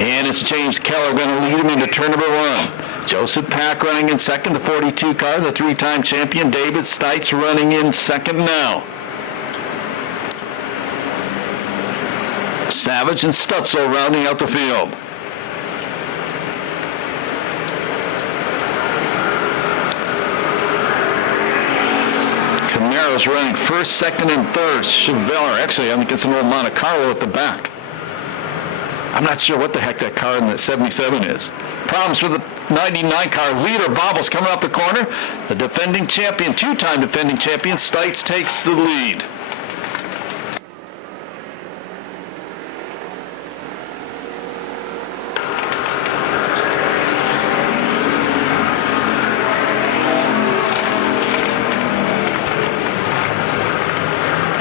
And it's James Keller going to lead him into turn number 1. Joseph Pack running in second, the 42 car, the 3-time champion. David Stites running in second now. Savage and Stutzel rounding out the field. Camaro's running first, second, and third. Chevelle, actually, I think it's an old Monte Carlo at the back. I'm not sure what the heck that car in the 77 is. Problems with the 99 car. Leader Bobbles coming off the corner. The defending champion, 2-time defending champion, Stites takes the lead.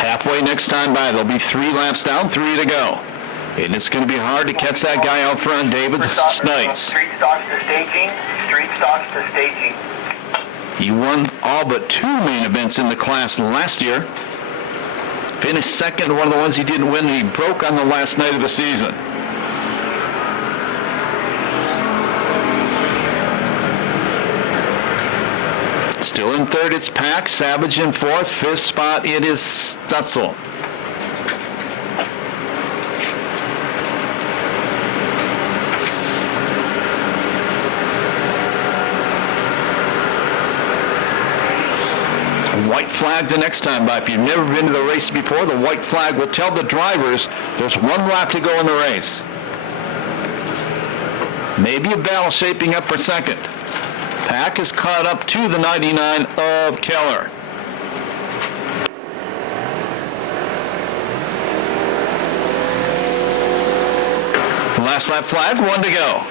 Halfway next time by, there'll be 3 laps down, 3 to go. And it's going to be hard to catch that guy out front, David Stites. Street stocks to staging. Street stocks to staging. He won all but 2 main events in the class last year. Finished second, one of the ones he didn't win. He broke on the last night of the season. Still in third, it's Pack. Savage in fourth. 5th spot, it is Stutzel. White flag the next time by. If you've never been to the race before, the white flag will tell the drivers there's 1 lap to go in the race. Maybe a battle shaping up for second. Pack is caught up to the 99 of Keller. Last lap flag, 1 to go.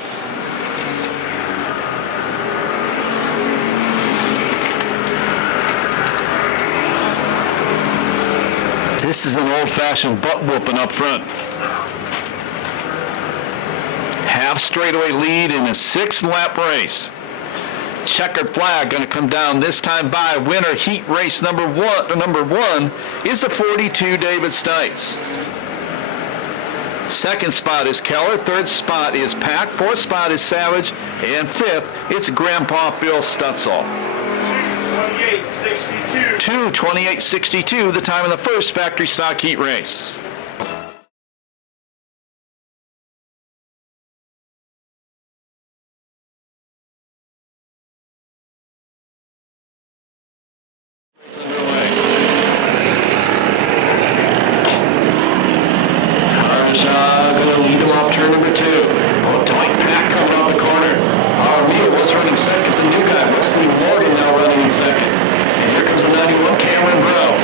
This is an old-fashioned butt whooping up front. Half straightaway lead in a 6-lap race. Checkered flag going to come down this time by. Winner heat race number one is the 42 David Stites. 2nd spot is Keller. 3rd spot is Pack. 4th spot is Savage. And 5th, it's Grandpa Phil Stutzel. 2:28.62, the time of the first factory stock heat race. Carneshaw going to lead him off turn number 2. Oh, tight Pack coming off the corner. Armia was running second. The new guy, Wesley Morgan, now running in second. And here comes the 91 Cameron Brown.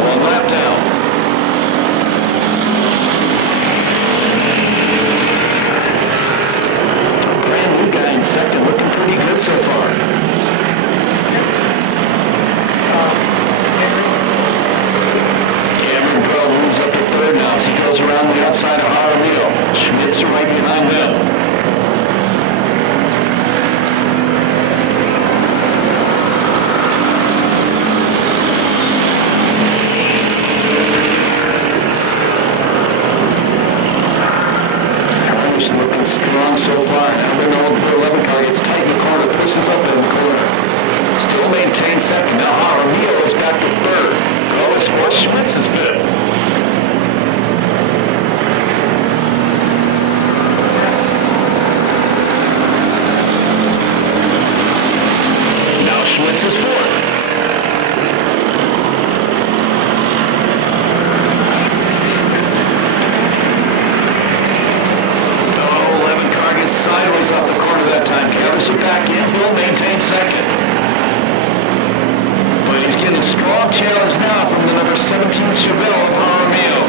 One lap down. Brand new guy in second, looking pretty good so far. Cameron Brown moves up to third now as he goes around the outside of Jaramillo. Schmidt's right behind them. Carnish looking strong so far. Now the number 11 car gets tight in the corner, pushes up in the corner. Still maintains second. Now Jaramillo is back to third. Oh, it's more Schmidt's is fifth. Schmitz is fourth. Oh, 11 car gets sideways off the corner that time. Gathers it back in. He'll maintain second. But he's getting a strong challenge now from the number 17 Chevelle of Jaramillo.